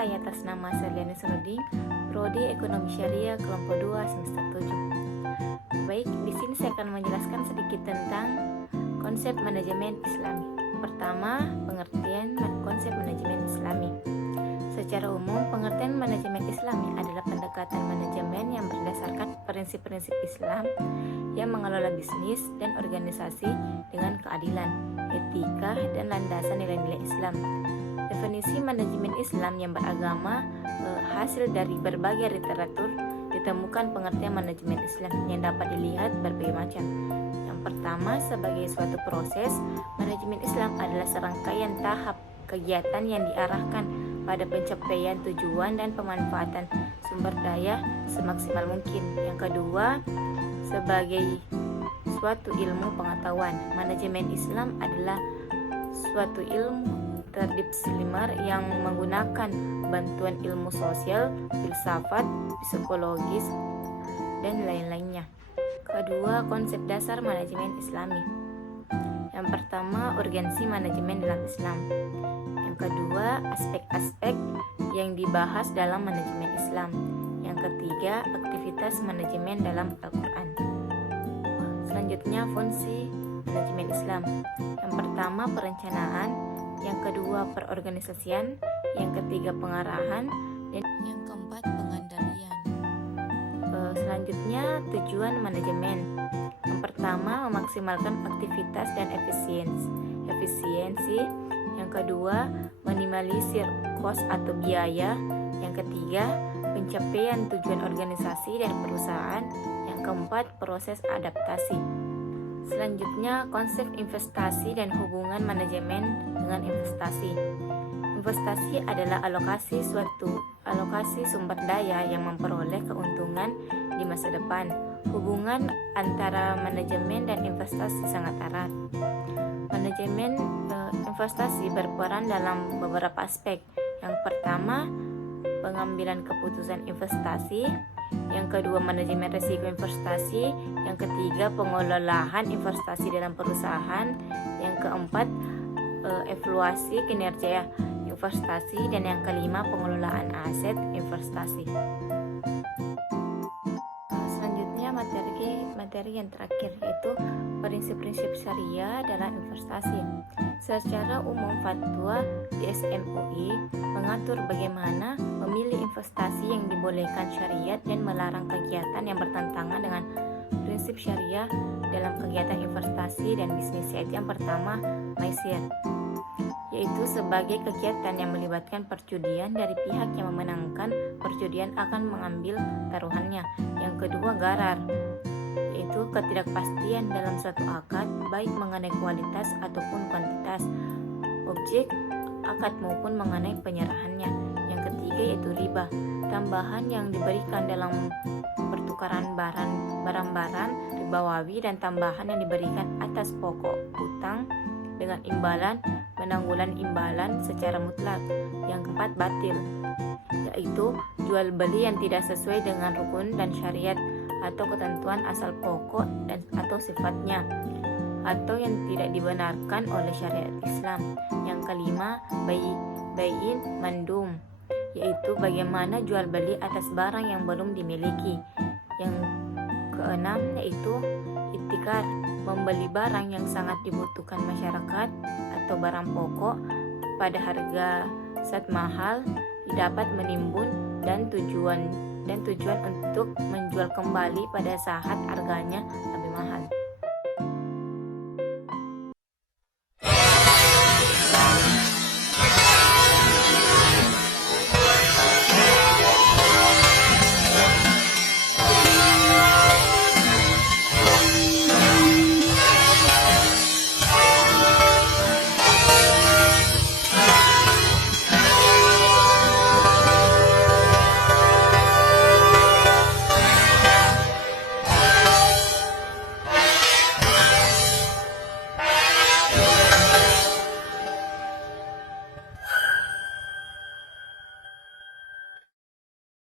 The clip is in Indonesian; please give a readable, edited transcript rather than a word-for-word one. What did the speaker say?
saya atas nama Selene Sunuding, Prodi Ekonomi Syariah kelompok 2 semester 7. Baik, di sini saya akan menjelaskan sedikit tentang konsep manajemen Islami. Pertama, pengertian konsep manajemen Islami. Secara umum, pengertian manajemen Islami adalah pendekatan manajemen yang berdasarkan prinsip-prinsip Islam yang mengelola bisnis dan organisasi dengan keadilan, etika, dan landasan nilai-nilai Islam. Definisi manajemen Islam yang beragama hasil dari berbagai literatur ditemukan pengertian manajemen Islam yang dapat dilihat berbagai macam. Yang pertama, sebagai suatu proses, manajemen Islam adalah serangkaian tahap kegiatan yang diarahkan pada pencapaian tujuan dan pemanfaatan sumber daya semaksimal mungkin. Yang kedua, sebagai suatu ilmu pengetahuan, manajemen Islam adalah suatu ilmu interdisipliner yang menggunakan bantuan ilmu sosial, filsafat, psikologis, dan lain-lainnya. Kedua, konsep dasar manajemen Islami. Yang pertama, urgensi manajemen dalam Islam. Yang kedua, aspek-aspek yang dibahas dalam manajemen Islam. Yang ketiga, aktivitas manajemen dalam Al-Quran. Selanjutnya, fungsi manajemen Islam. Yang pertama, perencanaan. Yang kedua, perorganisasian. Yang ketiga, pengarahan. Dan yang keempat, pengandalian. Selanjutnya, tujuan manajemen. Yang pertama, memaksimalkan aktivitas dan efisiensi. Yang kedua, minimalisir kos atau biaya. Yang ketiga, pencapaian tujuan organisasi dan perusahaan. Yang keempat, proses adaptasi. Selanjutnya, konsep investasi dan hubungan manajemen dengan investasi. Investasi adalah alokasi sumber daya yang memperoleh keuntungan di masa depan. Hubungan antara manajemen dan investasi sangat erat. Manajemen investasi berperan dalam beberapa aspek. Yang pertama, pengambilan keputusan investasi. Yang kedua, manajemen risiko investasi. Yang ketiga, pengelolaan investasi dalam perusahaan. Yang keempat, evaluasi kinerja investasi. Dan yang kelima, pengelolaan aset investasi. Selanjutnya, materi yang terakhir yaitu prinsip-prinsip syariah dalam investasi. Secara umum, fatwa DSM UI mengatur bagaimana memilih investasi yang dibolehkan syariat dan melarang kegiatan yang bertentangan dengan prinsip syariah dalam kegiatan investasi dan bisnis. Yaitu yang pertama, maisir, yaitu sebagai kegiatan yang melibatkan perjudian dari pihak yang memenangkan perjudian akan mengambil taruhannya. Yang kedua, gharar, yaitu ketidakpastian dalam suatu akad, baik mengenai kualitas ataupun kuantitas objek akad maupun mengenai penyerahannya. Yang ketiga, yaitu riba, tambahan yang diberikan dalam pertukaran barang-barang ribawi dan tambahan yang diberikan atas pokok utang dengan imbalan menanggulan imbalan secara mutlak. Yang keempat, batil, yaitu jual beli yang tidak sesuai dengan rukun dan syariat atau ketentuan asal pokok dan atau sifatnya, atau yang tidak dibenarkan oleh syariat Islam. Yang kelima, bayin mandum, yaitu bagaimana jual beli atas barang yang belum dimiliki. Yang keenam, yaitu ihtikar, membeli barang yang sangat dibutuhkan masyarakat atau barang pokok pada harga saat mahal dapat menimbun dan tujuan untuk menjual kembali pada saat harganya